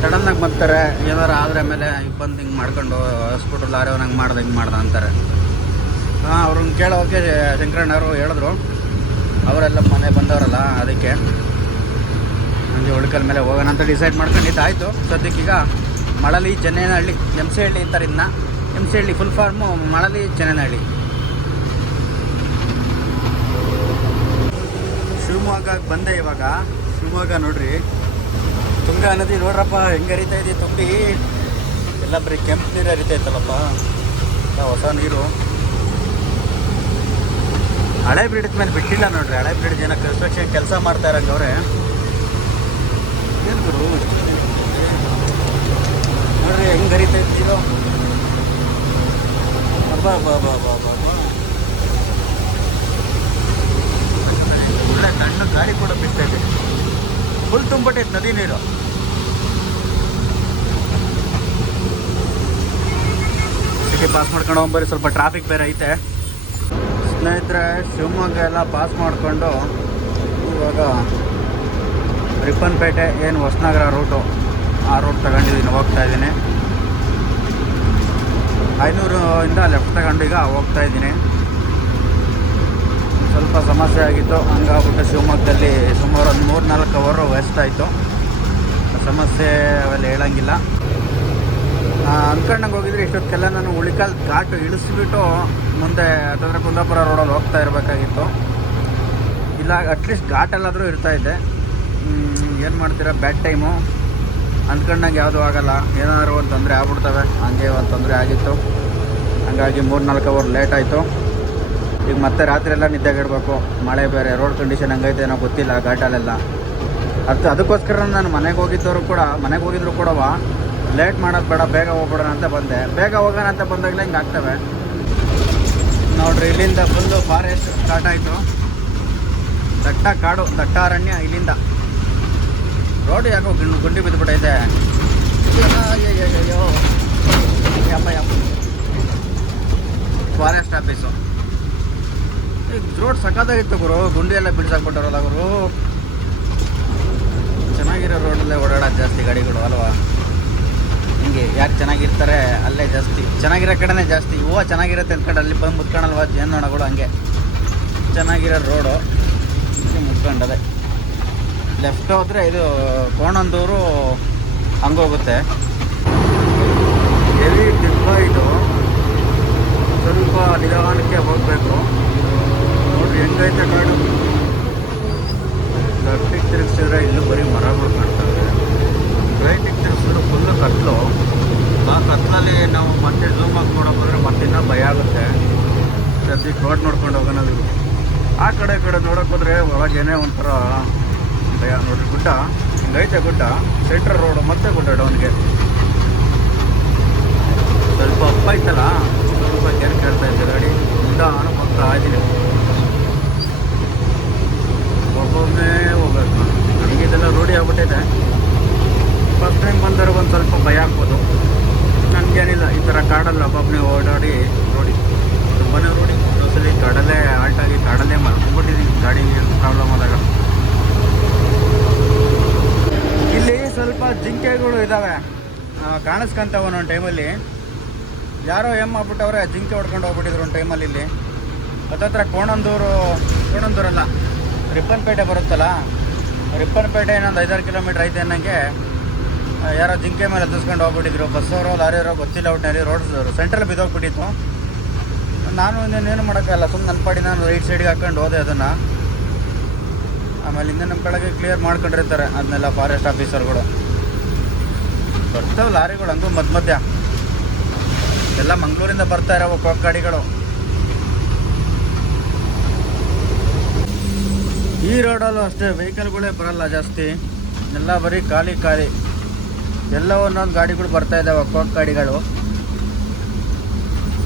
Speaker 1: ಸಡನ್ನಾಗಿ ಬರ್ತಾರೆ ಏನಾರು ಆದರೆ ಮೇಲೆ ಬಂದು ಹಿಂಗೆ ಮಾಡ್ಕೊಂಡು ಹಾಸ್ಪಿಟಲ್ ಲಾರಿ ಅವ್ರು ಹಂಗೆ ಮಾಡ್ದೆ ಹಿಂಗೆ ಮಾಡ್ದ ಅಂತಾರೆ. ಹಾಂ, ಅವ್ರನ್ನ ಕೇಳೋಕೆ ಶಂಕರಣ್ಣವರು ಹೇಳಿದ್ರು. ಅವರೆಲ್ಲ ಮನೆ ಬಂದವರಲ್ಲ, ಅದಕ್ಕೆ. ನನಗೆ ಉಳ್ಕಲ್ ಮೇಲೆ ಹೋಗೋಣ ಅಂತ ಡಿಸೈಡ್ ಮಾಡ್ಕೊಂಡಿದ್ದು ಆಯಿತು. ಸದ್ಯಕ್ಕೀಗ ಮಳಲಿ ಚೆನ್ನೈನಹಳ್ಳಿ ಎಂ ಸಿ ಹಳ್ಳಿ ಅಂತಾರೆ ಇದನ್ನ ಹಳ್ಳಿ ಫುಲ್ ಫಾರ್ಮು ಮಳಲಿ ಚೆನ್ನೈನಹಳ್ಳಿ ಶಿವಮೊಗ್ಗಕ್ಕೆ ಬಂದೆ ಇವಾಗ. ಶಿವಮೊಗ್ಗ ನೋಡ್ರಿ. ತುಂಗಾ ನದಿ ನೋಡ್ರಪ್ಪ, ಹೆಂಗೆ ಹರಿತಾ ಇದೆ, ತುಂಬಿ. ಎಲ್ಲ ಬರೀ ಕೆಂಪು ನೀರು ಹರಿತಾ ಇತ್ತಲ್ಲಪ್ಪ. ಹೊಸ ನೀರು. ಹಳೆ ಬ್ರಿಡ್ಜ್ ಮೇಲೆ ಬಿಟ್ಟಿಲ್ಲ ನೋಡ್ರಿ, ಹಳೆ ಬ್ರಿಡ್ಜ್ ಏನೋ ಕನ್ಸ್ಟ್ರಕ್ಷನ್ ಕೆಲಸ ಮಾಡ್ತಾ ಇರಂಗೆ ಅವ್ರೆ. ಏನ್ ಗುರು? ನೋಡ್ರಿ ಹೆಂಗ್ ಹರಿತಾ ಇರ್ತೀರೋ ಅಬ್ಬಾ ಬಾ ಬಾ ಬಾ ಬಾ ಬಾ ಒಳ್ಳೆ ತಣ್ಣ ಗಾಳಿ ಕೂಡ ಬಿಡ್ತಾ ಇದೆ. ಫುಲ್ ತುಂಬಿಟ್ಟೈತೆ ನದಿ ನೀರು. ಸಿಟಿ ಪಾಸ್ ಮಾಡ್ಕೊಂಡು ಹೋಗ್ಬರಿ ಸ್ವಲ್ಪ ಟ್ರಾಫಿಕ್ ಬೇರೆ ಐತೆ. ಸ್ನೇಹಿತರೆ, ಶಿವಮೊಗ್ಗ ಎಲ್ಲ ಪಾಸ್ ಮಾಡಿಕೊಂಡು ಇವಾಗ ರಿಪ್ಪನ್ಪೇಟೆ ಏನು ಹೊಸನಗರ ರೂಟು ಆ ರೂಟ್ ತಗೊಂಡಿದ್ದೀನಿ, ಹೋಗ್ತಾ ಇದ್ದೀನಿ. ಐನೂರು ಇಂದ ಲೆಫ್ಟ್ ತಗೊಂಡು ಈಗ ಹೋಗ್ತಾ ಇದ್ದೀನಿ. ಸ್ವಲ್ಪ ಸಮಸ್ಯೆ ಆಗಿತ್ತು, ಹಂಗಾಗ್ಬಿಟ್ಟು ಶಿವಮೊಗ್ಗದಲ್ಲಿ ಸುಮಾರು ಒಂದು ಮೂರು ನಾಲ್ಕು ಅವರು ವೆಸ್ಟ್ ಆಯಿತು. ಸಮಸ್ಯೆ ಅವೆಲ್ಲ ಹೇಳಂಗಿಲ್ಲ. ಅಂದ್ಕೊಂಡಂಗೆ ಹೋಗಿದ್ರೆ ಇಷ್ಟೊತ್ತಿಗೆಲ್ಲ ನಾನು ಉಳಿಕಾಲ್ ಘಾಟು ಇಳಿಸ್ಬಿಟ್ಟು ಮುಂದೆ ಅಥವಾ ಕುಂದಾಪುರ ರೋಡಲ್ಲಿ ಹೋಗ್ತಾ ಇರಬೇಕಾಗಿತ್ತು. ಇಲ್ಲ ಅಟ್ಲೀಸ್ಟ್ ಘಾಟಲ್ಲಾದರೂ ಇರ್ತಾಯಿದ್ದೆ ಏನು ಮಾಡ್ತೀರಾ? ಬ್ಯಾಡ್ ಟೈಮು ಅಂದ್ಕೊಂಡಂಗೆ ಯಾವುದೂ ಆಗಲ್ಲ. ಏನಾದ್ರೂ ಒಂದು ತೊಂದರೆ ಆಗ್ಬಿಡ್ತವೆ. ಹಂಗೆ ಒಂದು ತೊಂದರೆ ಆಗಿತ್ತು. ಹಂಗಾಗಿ ಮೂರು ನಾಲ್ಕು ಅವರ್ ಲೇಟ್ ಆಯಿತು. ಈಗ ಮತ್ತೆ ರಾತ್ರಿ ಎಲ್ಲ ನಿದ್ದೆಗಿಡಬೇಕು. ಮಳೆ ಬೇರೆ ರೋಡ್ ಕಂಡೀಷನ್ ಹಂಗೈತೆ ಏನೋ ಗೊತ್ತಿಲ್ಲ ಘಾಟಲ್ಲೆಲ್ಲ. ಅದು, ಅದಕ್ಕೋಸ್ಕರ ನಾನು ಮನೆಗೆ ಹೋಗಿದ್ದವರು ಕೂಡ, ಮನೆಗೆ ಹೋಗಿದ್ರು ಕೂಡ ಲೇಟ್ ಮಾಡೋದು ಬೇಡ, ಬೇಗ ಹೋಗ್ಬಿಡೋಣ ಅಂತ ಬಂದೆ. ಬೇಗ ಹೋಗೋಣ ಅಂತ ಬಂದಾಗಲೇ ಹಿಂಗೆ ಆಗ್ತವೆ. ನೋಡ್ರಿ, ಇಲ್ಲಿಂದ ಫುಲ್ಲು ಫಾರೆಸ್ಟ್ ಸ್ಟಾರ್ಟ್ ಆಯಿತು. ದಟ್ಟ ಕಾಡು, ದಟ್ಟ ಅರಣ್ಯ ಇಲ್ಲಿಂದ. ರೋಡ್ ಯಾಕೋ ಗುಂಡು, ಗುಂಡಿ ಬಿದ್ದುಬಿಟ್ಟೈತೆ ಅಯ್ಯೋ ಫಾರೆಸ್ಟ್ ಆಫೀಸು ಈಗ ರೋಡ್ ಸಖತ್ತಾಗಿತ್ತು ಗುರು. ಗುಂಡಿ ಎಲ್ಲ ಬಿಡ್ಸಾಕ್ಬಿಟ್ಟಾರಲ್ಲ ಗುರು. ಚೆನ್ನಾಗಿರೋ ರೋಡಲ್ಲೇ ಓಡಾಡೋದು ಜಾಸ್ತಿ ಗಾಡಿಗಳು, ಅಲ್ವಾ? ಹಿಂಗೆ ಯಾರು ಚೆನ್ನಾಗಿರ್ತಾರೆ ಅಲ್ಲೇ ಜಾಸ್ತಿ. ಚೆನ್ನಾಗಿರೋ ಕಡೆನೇ ಜಾಸ್ತಿ. ಹೂವು ಚೆನ್ನಾಗಿರುತ್ತೆ ಅಂದ್ಕೊಂಡು ಅಲ್ಲಿ ಬಂದು ಮುತ್ಕೊಳಲ್ವ ಜೇನ್ನೋಣಗಳು ಹಂಗೆ. ಚೆನ್ನಾಗಿರೋ ರೋಡು. ಮುತ್ಕೊಂಡದೆ. ಲೆಫ್ಟ್ ಹೋದರೆ ಇದು ಕೋಣಂದೂರು ಹಂಗೋಗುತ್ತೆ. ಹೆವಿ ದಿಬ್ಬ ಇದು ಸ್ವಲ್ಪ ನಿಧಾನಕ್ಕೆ ಹೋಗಬೇಕು. ನೋಡ್ರಿ, ಹೆಂಗೈತೆ ಕಾಡು. ಲೆಫ್ಟಿಗೆ ತಿರುಗಿಸಿದ್ರೆ ಇಲ್ಲೂ ಬರೀ ಮರಗಳು ಕಾಣ್ತವೆ. ರೈಟಿಗೆ ತಿರುಗಿಸಿದ್ರೆ ಫುಲ್ಲು ಕತ್ಲು. ಆ ಕತ್ಲಲ್ಲಿ ನಾವು ಮತ್ತೆ ಝೂಮ್ ಆಗಿ ನೋಡೋಕೆ ಮತ್ತೆ ಇನ್ನೂ ಭಯ ಆಗುತ್ತೆ. ಸದ್ಯಕ್ಕೆ ರೋಡ್ ನೋಡ್ಕೊಂಡು ಹೋಗೋಣ. ಆ ಕಡೆ ಕಡೆ ನೋಡೋಕೆ ಹೋದ್ರೆ ಒಳಗೇನೆ ಒಂಥರ ಭಯ ನೋಡ್ರಿ, ಗುಡ್ಡ. ಹಿಂಗೈತೆ ಗುಡ್ಡ. ಸೆಂಟ್ರ್ ರೋಡು ಮತ್ತೆ ಗುಡ್ಡ ಡೌನ್ಗೆ ಸ್ವಲ್ಪ ಅಪ್ಪ ಐತಲ್ಲ ಸ್ವಲ್ಪ ಕೇರ್ ಕೇಳ್ತಾ ಇದ್ದೆ ಗಾಡಿ. ಗುಡ್ಡ ಹೋಗ್ತಾ ಇದ್ದೀನಿ ಒಬ್ಬೊಬ್ಬನೇ ಹೋಗ್ಬೇಕು ನಾನು ನನಗೆ ಇದೆಲ್ಲ ರೂಢಿ ಆಗ್ಬಿಟ್ಟಿದೆ ಫಸ್ಟ್ ಟೈಮ್ ಬಂದರೆ ಒಂದು ಸ್ವಲ್ಪ ಭಯ ಆಗ್ಬೋದು ನನಗೇನಿಲ್ಲ ಈ ಥರ ಕಾಡಲ್ಲ ಒಬ್ಬೊಬ್ಬನೇ ಓಡಾಡಿ ರೋಡಿ ತುಂಬಾ ರೋಡಿ ಒಂದ್ಸಲಿ ಕಾಡಲ್ಲೇ ಆಲ್ಟಾಗಿ ಕಾಡಲ್ಲೇ ಮರ್ಕೊಂಡ್ಬಿಟ್ಟಿದ್ದೀನಿ ಗಾಡಿ ಪ್ರಾಬ್ಲಮ್ ಆದಾಗ ಇಲ್ಲಿ ಸ್ವಲ್ಪ ಜಿಂಕೆಗಳು ಇದ್ದಾವೆ ಒಂದೊಂದು ಟೈಮಲ್ಲಿ ಯಾರೋ ಏನ್ ಮಾಡ್ಬಿಟ್ಟವ್ರೆ, ಜಿಂಕೆ ಹೊಡ್ಕೊಂಡು ಹೋಗ್ಬಿಟ್ಟಿದ್ರು ಒಂದು ಟೈಮಲ್ಲಿ ಇಲ್ಲಿ. ಹತ್ತತ್ರ ಕೋಣಂದೂರು, ಕೋಣಂದೂರಲ್ಲ, ರಿಪ್ಪನ್ಪೇಟೆ ಬರುತ್ತಲ್ಲ, ರಿಪ್ಪನ್ಪೇಟೆ ಇನ್ನೊಂದು ಐದಾರು ಕಿಲೋಮೀಟ್ರ್ ಐತೆ ಅನ್ನಂಗೆ ಯಾರೋ ಜಿಂಕೆ ಮೇಲೆ ಹತ್ತಿಸ್ಕೊಂಡು ಹೋಗ್ಬಿಟ್ಟಿದ್ರು. ಬಸ್ಸವರು ಲಾರಿಯವರು ಗೊತ್ತಿಲ್ಲ ಒಟ್ಟಿನಲ್ಲಿ ರೋಡ್ ಸೆಂಟ್ರಲ್ಲಿ ಬಿದ್ದೋಗ್ಬಿಟ್ಟಿತ್ತು. ನಾನು ಇನ್ನೇನು ಮಾಡೋಕ್ಕಲ್ಲ ಸುಮ್ಮನೆ ನನ್ನ ಪಾಡಿ ನಾನು ರೈಟ್ ಸೈಡಿಗೆ ಹಾಕೊಂಡು ಹೋದೆ ಅದನ್ನು. ಆಮೇಲೆ ಹಿಂದೆ ನಮ್ಮ ಕೆಳಗೆ ಕ್ಲಿಯರ್ ಮಾಡ್ಕೊಂಡಿರ್ತಾರೆ, ಅದನ್ನೆಲ್ಲ ಫಾರೆಸ್ಟ್ ಆಫೀಸರ್ಗಳು ಬರ್ತಾವೆ ಲಾರಿಗಳು ಹಂಗೂ ಮಧ್ಯ ಮಧ್ಯ. ಎಲ್ಲ ಮಂಗಳೂರಿಂದ ಬರ್ತಾ ಇರೋ ಕೊಕ್ ಗಾಡಿಗಳು. ಈ ರೋಡಲ್ಲೂ ಅಷ್ಟೇ ವೆಹಿಕಲ್ಗಳೇ ಬರಲ್ಲ ಜಾಸ್ತಿ. ಎಲ್ಲ ಬರೀ ಖಾಲಿ ಖಾಲಿ. ಎಲ್ಲ ಒಂದೊಂದು ಗಾಡಿಗಳು ಬರ್ತಾ ಇದ್ದಾವೆ ಕೊಕ್ ಗಾಡಿಗಳು.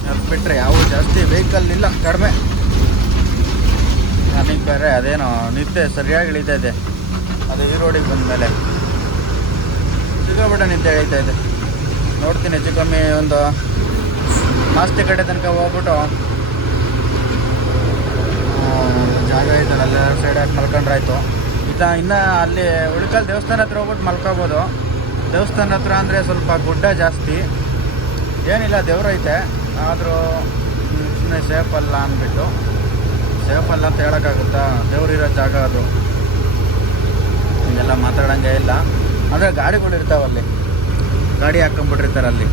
Speaker 1: ಅದು ಬಿಟ್ಟರೆ ಯಾವ ಜಾಸ್ತಿ ವೆಹಿಕಲ್ ಇಲ್ಲ, ಕಡಿಮೆ. ನನಗೆ ಬೇರೆ ಅದೇನೋ ನಿದ್ದೆ ಸರಿಯಾಗಿ ಇಳಿತಾ ಇದೆ. ಅದು ಈ ರೋಡಿಗೆ ಬಂದ ಮೇಲೆ ಸಿಕ್ಕಾಪಟ್ಟೆ ನಿದ್ದೆ ಹೇಳ್ತಾ ಇದೆ. ನೋಡ್ತೀನಿ ಹೆಚ್ಚು ಕಮ್ಮಿ ಒಂದು ಮಾಸ್ತಿ ಕಡೆ ತನಕ ಹೋಗ್ಬಿಟ್ಟು ಜಾಗ ಐತಲ್ಲ ಅಲ್ಲ ಸೈಡ್ ಹಾಕಿ ಮಲ್ಕೊಂಡ್ರೆ ಆಯಿತು ಇಲ್ಲ ಇನ್ನು ಅಲ್ಲಿ ಉಳ್ಕಲ್ ದೇವಸ್ಥಾನ ಹತ್ರ ಹೋಗ್ಬಿಟ್ಟು ಮಲ್ಕೋಬೋದು. ದೇವಸ್ಥಾನ ಹತ್ರ ಅಂದರೆ ಸ್ವಲ್ಪ ಗುಡ್ಡ ಜಾಸ್ತಿ. ಏನಿಲ್ಲ ದೇವ್ರೈತೆ ಆದರೂ ಸುಮ್ಮನೆ ಸೇಫ್ ಅಲ್ಲ ಅಂದ್ಬಿಟ್ಟು. ಸೇಫ್ ಅಲ್ಲ ಅಂತ ಹೇಳೋಕ್ಕಾಗುತ್ತಾ? ದೇವ್ರಿರೋ ಜಾಗ ಅದು. ಹಿಂಗೆಲ್ಲ ಮಾತಾಡೋಂಗೆ ಇಲ್ಲ. ಅಂದರೆ ಗಾಡಿಗಳು ಇರ್ತಾವಲ್ಲಿ ಗಾಡಿ ಹಾಕೊಂಡ್ಬಿಟ್ಟಿರ್ತಾರೆ ಅಲ್ಲಿ.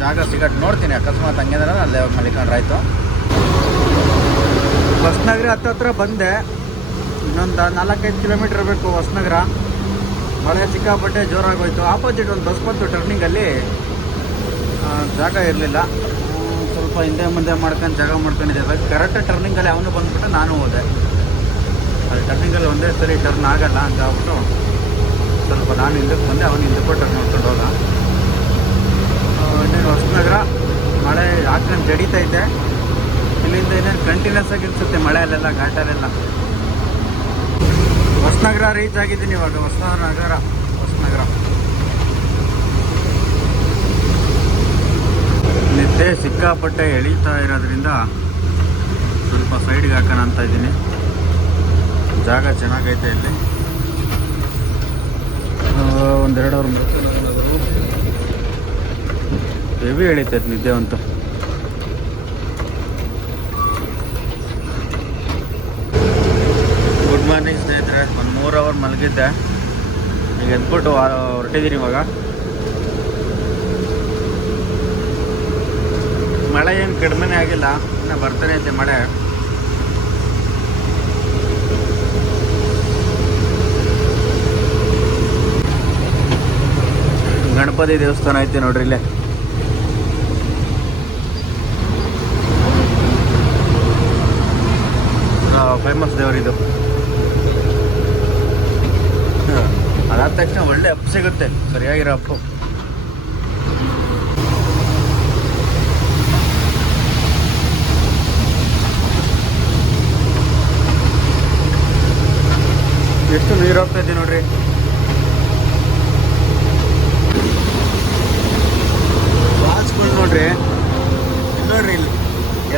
Speaker 1: ಜಾಗ ಸಿಗಟ್ ನೋಡ್ತೀನಿ, ಅಕಸ್ಮಾತ್ ಹಂಗೇಂದ್ರೆ ಅಲ್ಲೇ ಹೋಗಿ ಮಲಿಕೊಂಡ್ರೆ ಆಯಿತು. ಹೊಸನಗರ ಹತ್ತತ್ರ ಬಂದೆ. ಇನ್ನೊಂದು ನಾಲ್ಕೈದು ಕಿಲೋಮೀಟ್ರ್ ಇರಬೇಕು ಹೊಸನಗರ. ಮಳೆ ಸಿಕ್ಕಾಪಟ್ಟೆ ಜೋರಾಗೋಯ್ತು. ಆಪೋಸಿಟ್ ಒಂದು ಬಸ್ ಬಂತು ಟರ್ನಿಂಗಲ್ಲಿ ಜಾಗ ಇರಲಿಲ್ಲ. ಸ್ವಲ್ಪ ಹಿಂದೆ ಮುಂದೆ ಮಾಡ್ಕೊಂಡು ಜಾಗ ಮಾಡ್ಕೊಂಡಿದ್ದೆ. ಕರೆಕ್ಟ್ ಟರ್ನಿಂಗಲ್ಲಿ ಅವನು ಬಂದ್ಬಿಟ್ಟು ನಾನು ಹೋದೆ. ಅಲ್ಲಿ ಟರ್ನಿಂಗಲ್ಲಿ ಒಂದೇ ಸರಿ ಟರ್ನ್ ಆಗಲ್ಲ ಅಂತ ಆಗ್ಬಿಟ್ಟು ಸ್ವಲ್ಪ ನಾನು ಹಿಂದಕ್ಕೆ ಬಂದೆ ಅವನು ಹಿಂದೆ ಟರ್ನ್ ನೋಡ್ಕೊಂಡು ಆ, ಇನ್ನೇನು ಹೊಸನಗರ ಮಳೆ ಯಾಕೆ ಜಡಿತೈತೆ ಇಲ್ಲಿಂದ ಇನ್ನೇನು ಕಂಟಿನ್ಯೂಸ್ ಆಗಿ ಮಳೆ ಮಳೆಯಲ್ಲೆಲ್ಲ ಘಾಟಲ್ಲೆಲ್ಲ ಹೊಸನಗರ ರೀಚ್ ಆಗಿದ್ದೀನಿ ಇವಾಗ ಹೊಸ ನಗರ ಹೊಸನಗರ. ನಿದ್ದೆ ಸಿಕ್ಕಾಪಟ್ಟೆ ಎಳೀತಾ ಇರೋದ್ರಿಂದ ಸ್ವಲ್ಪ ಸೈಡ್ಗೆ ಹಾಕೋಣ ಅಂತ ಇದ್ದೀನಿ. ಜಾಗ ಚೆನ್ನಾಗೈತೆ ಇಲ್ಲಿ. ಒಂದೆರಡು ಅವ್ರ ಹೆವಿ ಎಳಿತೈತೆ ನಿದ್ದೆ ಅಂತ. ಗುಡ್ ಮಾರ್ನಿಂಗ್ ಸ್ನೇಹಿತರೆ, ಒಂದು ಮೂರು ಅವರ್ ಮಲಗಿದ್ದೆ. ಈಗ ಎದ್ಬಿಟ್ಟು ಹೊರಟಿದ್ದೀನಿ ಇವಾಗ. ಮಳೆ ಏನು ಕಡಿಮೆನೇ ಆಗಿಲ್ಲ, ಇನ್ನು ಬರ್ತಾನೆ ಐತೆ ಮಳೆ. ಗಣಪತಿ ದೇವಸ್ಥಾನ ಐತೆ ನೋಡ್ರಿ ಇಲ್ಲೇ. ಫೇಮಸ್ ದೇವರಿದು ಅದಾದ ತಕ್ಷಣ ಒಳ್ಳೆ ಅಪ್ಪು ಸಿಗುತ್ತೆ, ಸರಿಯಾಗಿರೋ ಅಪ್ಪು ಎಷ್ಟು ನೀರು ಹೋಗ್ತಾ ನೋಡ್ರಿ ಫಾಲ್ಸ್ಗಳು ನೋಡ್ರಿ ಇಲ್ಲಿ ನೋಡ್ರಿ ಇಲ್ಲಿ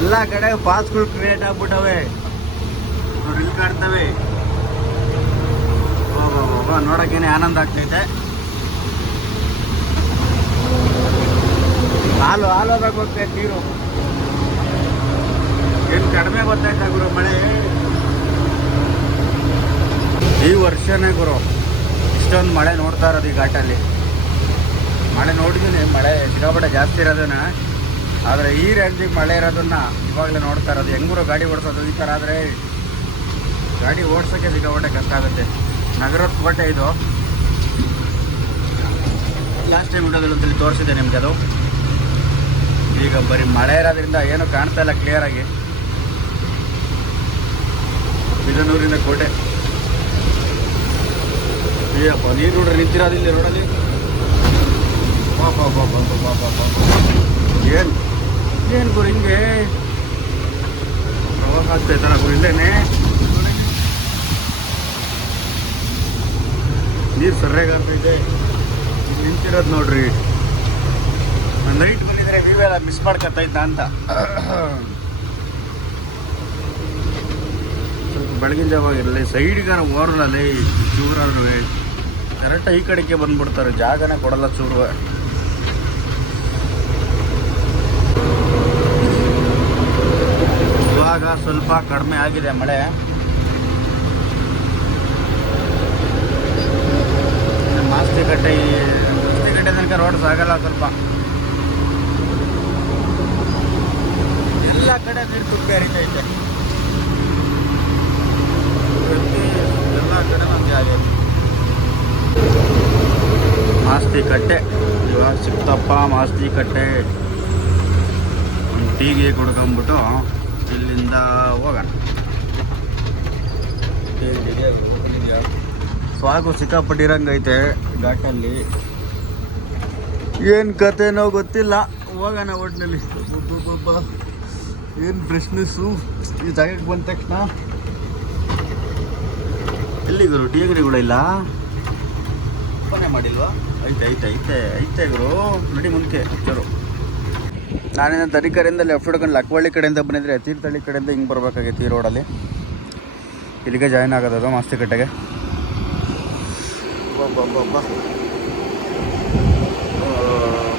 Speaker 1: ಎಲ್ಲ ಕಡೆ ಫಾಲ್ಸ್ಗಳು ಕ್ರಿಯೇಟ್ ಆಗ್ಬಿಟ್ಟವೆ. ಇಲ್ಲಿ ಕಾಡ್ತವೆ ನೋಡಕ್ಕೇನೆ ಆನಂದ ಆಗ್ತೈತೆ. ಹಾಲು ಹಾಲು ಹೋದಾಗ ಹೋಗ್ತೈತೆ ನೀರು ಏನು ಕಡಿಮೆ ಗೊತ್ತಾಯ್ತಾ ಗುರು ಮಳೆ? ಈ ವರ್ಷನೇ ಗುರು, ಇಷ್ಟೊಂದು ಮಳೆ ನೋಡ್ತಾ ಇರೋದು ಈ ಘಾಟಲ್ಲಿ. ಮಳೆ ನೋಡಿದ್ದೀನಿ ಮಳೆ ಸಿಗಾಬಡ ಜಾಸ್ತಿ ಇರೋದನ್ನ ಆದರೆ ಈ ರೇಂಜಿಗೆ ಮಳೆ ಇರೋದನ್ನು ಇವಾಗಲೇ ನೋಡ್ತಾ ಇರೋದು. ಹೆಂಗೂರು ಗಾಡಿ ಓಡಿಸೋದು? ಈ ಥರ ಆದರೆ ಗಾಡಿ ಓಡಿಸೋಕ್ಕೆ ಸಿಕ್ಕಾಪಟ್ಟೆ ಕಷ್ಟ ಆಗುತ್ತೆ. ನಗರದ ಕೋಟೆ ಇದು. ಲಾಸ್ಟ್ ಟೈಮ್ ವಿಡಿಯೋದಲ್ಲಿ ತೋರಿಸಿದೆ ನಿಮಗೆ ಅದು. ಈಗ ಬರೀ ಮಳೆ ಇರೋದ್ರಿಂದ ಏನು ಕಾಣ್ತಾ ಇಲ್ಲ ಕ್ಲಿಯರಾಗಿ ಬಿದನೂರಿನ ಕೋಟೆ. ಅಯ್ಯಪ್ಪ ನೀರು ನೋಡ್ರಿ ನಿಂತಿರೋದಿಲ್ಲ ರೋಡಲ್ಲಿ. ಪಾಪ ಪಾಪ ಪಾಪ ಪಾಪ ಏನು? ಏನು ಗುರು ಹಿಂಗೆ? ಪ್ರವಾಹ ಆಗ್ತೈತಲ್ಲ ಗುರು ಇಲ್ಲೇನೆ? ನಿಂತಿರೋದು ನೋಡ್ರಿ. ನೈಟ್ ಬಂದಿದ್ರೆ ವಿವೇಲ ಎಲ್ಲ ಮಿಸ್ ಮಾಡ್ಕೊತಾ ಇದ್ದ ಅಂತ. ಸ್ವಲ್ಪ ಬೆಳಗಿನ ಜಾವ ಇರಲಿ ಸೈಡ್ಗಾರ ಓರಲಲ್ಲಿ, ಚೂರಾದ್ರೂ ಕರೆಕ್ಟ್ ಈ ಕಡೆಗೆ ಬಂದ್ಬಿಡ್ತಾರೆ, ಜಾಗನೇ ಕೊಡಲ್ಲ ಚೂರು. ಇವಾಗ ಸ್ವಲ್ಪ ಕಡಿಮೆ ಆಗಿದೆ ಮಳೆ. ಮಾಸ್ತಿಕಟ್ಟೆ ಮಾಸ್ತಿ ಕಟ್ಟೆ ಮಾಸ್ತಿ ಕಟ್ಟೆ ತನಕ ರೋಡ್ ಸಾಗಲ್ಲ ಸ್ವಲ್ಪ. ಎಲ್ಲ ಕಡೆ ನೀರು ತುಂಬಿ ಹರಿತೈತೆ. ಎಲ್ಲ ಕಡೆ ನಮಗೆ ಆಗೈತೆ ಮಾಸ್ತಿ ಕಟ್ಟೆ ಇವಾಗ ಸಿಕ್ತಪ್ಪ ಮಾಸ್ತಿ ಕಟ್ಟೆ ಒಂದು ಟೀಗೆ ಕುಡ್ಕೊಂಬಿಟ್ಟು ಇಲ್ಲಿಂದ ಹೋಗೋಣ. ಸ್ವಾಗು ಸಿಕ್ಕಾಪಟ್ಟಿರಂಗೈತೆ ಘಾಟಲ್ಲಿ. ಏನು ಕತೆನೋ ಗೊತ್ತಿಲ್ಲ. ಹೋಗೋಣ ಒಟ್ಟಿನಲ್ಲಿ ಏನು ಫ್ರೆಶ್ನೆಸ್ಸು ಈ ಜಾಗಕ್ಕೆ ಬಂದ ತಕ್ಷಣ. ಎಲ್ಲಿ ಗುರು? ಟೀ ಅಂಗಡಿಗಳಿಲ್ಲ ಓಪನೇ ಮಾಡಿಲ್ವಾ? ಐತೆ ಐತೆ ಐತೆ ಐತೆ ಗುರು. ನಡಿ ಮುಂದಕ್ಕೆ ಚಲೋ. ನಾನಿನ್ನ ತರೀಕೆರೆಯಿಂದ ಲೆಫ್ಟ್ ಹಿಡ್ಕೊಂಡು ಲಕ್ವಳ್ಳಿ ಕಡೆಯಿಂದ ಬಂದಿದ್ರೆ ತೀರ್ಥಹಳ್ಳಿ ಕಡೆಯಿಂದ ಹಿಂಗೆ ಬರ್ಬೇಕಾಗೈತಿ ಈ ರೋಡಲ್ಲಿ ಇಲ್ಲಿಗೆ ಜಾಯ್ನ್ ಆಗೋದದು ಮಾಸ್ತಿ ಕಟ್ಟೆಗೆ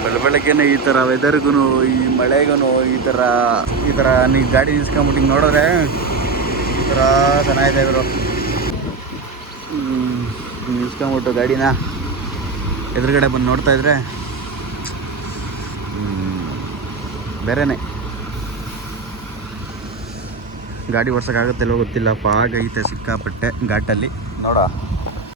Speaker 1: ಬೆಳ ಬೆಳಗ್ಗೆನೆ ಈ ಥರ ವೆದರ್ಗೂ ಈ ಮಳೆಗೂ ಈ ಥರ ಈ ಥರ ನೀವು ಗಾಡಿ ನಿಲ್ಸ್ಕೊಂಬಿಟ್ಟು ಹಿಂಗೆ ನೋಡಿದ್ರೆ ಈ ಥರ ಚೆನ್ನಾಗಿದೆ ಇವರು. ನಿಲ್ಸ್ಕೊಂಬಿಟ್ಟು ಗಾಡಿನ ಎದುರುಗಡೆ ಬಂದು ನೋಡ್ತಾ ಇದ್ರೆ ಬೇರೆನೆ. ಗಾಡಿ ಓಡ್ಸೋಕ್ಕಾಗುತ್ತಿಲ್ಲ ಗೊತ್ತಿಲ್ಲಪ್ಪ ಆಗೈತೆ ಸಿಕ್ಕಾಪಟ್ಟೆ ಘಾಟಲ್ಲಿ. ನೋಡ.